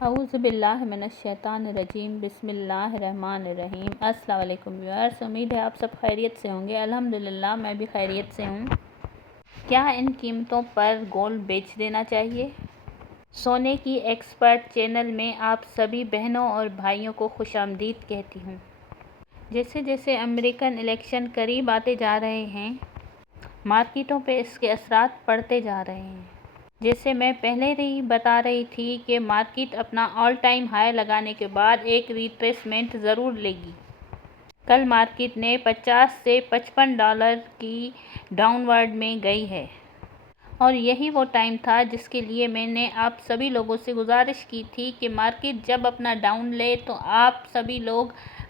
اعوذ باللہ من الشیطان الرجیم، بسم اللہ الرحمن الرحیم۔ السلام علیکم ویورز، امید ہے آپ سب خیریت سے ہوں گے۔ الحمدللہ میں بھی خیریت سے ہوں۔ کیا ان قیمتوں پر گولڈ بیچ دینا چاہیے؟ سونے کی ایکسپرٹ چینل میں آپ سبھی بہنوں اور بھائیوں کو خوش آمدید کہتی ہوں۔ جیسے جیسے امریکن الیکشن قریب آتے جا رہے ہیں، مارکیٹوں پہ اس کے اثرات پڑتے جا رہے ہیں۔ جیسے میں پہلے ہی بتا رہی تھی کہ مارکیٹ اپنا آل ٹائم ہائی لگانے کے بعد ایک ریٹریسمنٹ ضرور لے گی۔ کل مارکیٹ نے 50 سے 55 ڈالر کی ڈاؤن ورڈ میں گئی ہے، اور یہی وہ ٹائم تھا جس کے لیے میں نے آپ سبھی لوگوں سے گزارش کی تھی کہ مارکیٹ جب اپنا ڈاؤن لے تو آپ سبھی لوگ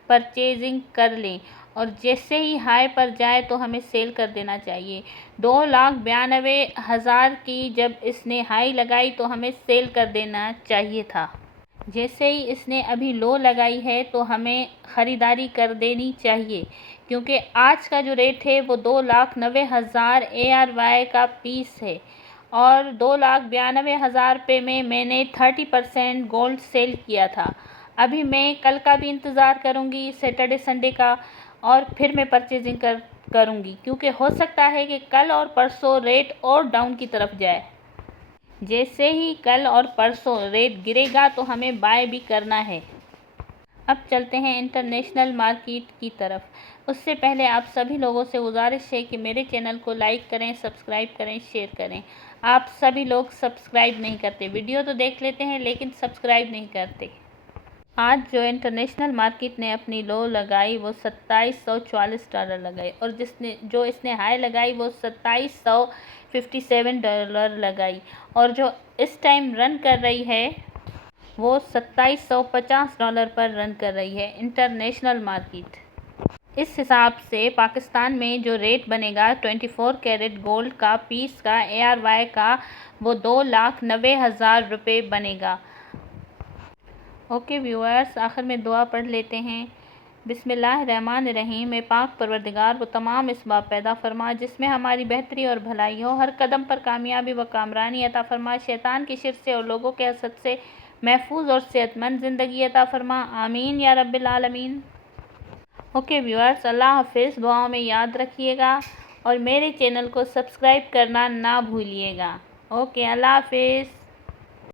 پرچیزنگ کر لیں، اور جیسے ہی ہائی پر جائے تو ہمیں سیل کر دینا چاہیے۔ 2,92,000 کی جب اس نے ہائی لگائی تو ہمیں سیل کر دینا چاہیے تھا۔ جیسے ہی اس نے ابھی لو لگائی ہے تو ہمیں خریداری کر دینی چاہیے، کیونکہ آج کا جو ریٹ ہے وہ 2,90,000 ARY کا پیس ہے، اور 2,92,000 میں نے 30% گولڈ سیل کیا تھا۔ ابھی میں کل کا بھی انتظار کروں گی، سیٹرڈے سنڈے کا، اور پھر میں پرچیزنگ کروں گی، کیونکہ ہو سکتا ہے کہ کل اور پرسوں ریٹ اور ڈاؤن کی طرف جائے۔ جیسے ہی کل اور پرسوں ریٹ گرے گا تو ہمیں بائی بھی کرنا ہے۔ اب چلتے ہیں انٹرنیشنل مارکیٹ کی طرف۔ اس سے پہلے آپ سبھی لوگوں سے گزارش ہے کہ میرے چینل کو لائک کریں، سبسکرائب کریں، شیئر کریں۔ آپ سبھی لوگ سبسکرائب نہیں کرتے، ویڈیو تو دیکھ لیتے ہیں لیکن سبسکرائب نہیں کرتے۔ آج جو انٹرنیشنل مارکیٹ نے اپنی لو لگائی وہ 2740 ڈالر لگائی، اور جو اس نے ہائی لگائی وہ 2757 ڈالر لگائی، اور جو اس ٹائم رن کر رہی ہے وہ 2750 ڈالر پر رن کر رہی ہے انٹرنیشنل مارکیٹ۔ اس حساب سے پاکستان میں جو ریٹ بنے گا 24 کیرٹ گولڈ کا پیس کا ARY کا، وہ 2,90,000 روپے بنے گا۔ اوکے ویورز، آخر میں دعا پڑھ لیتے ہیں۔ بسم اللہ الرحمن الرحیم۔ اے پاک پروردگار، وہ تمام اسباب پیدا فرما جس میں ہماری بہتری اور بھلائی ہو، ہر قدم پر کامیابی و کامرانی عطا فرما، شیطان کی شر سے اور لوگوں کے حسد سے محفوظ اور صحت مند زندگی عطا فرما، آمین یا رب العالمین۔ اوکے ویورز، اللہ حافظ، دعاؤں میں یاد رکھیے گا، اور میرے چینل کو سبسکرائب کرنا نہ بھولیے گا۔ اوکے، اللہ حافظ۔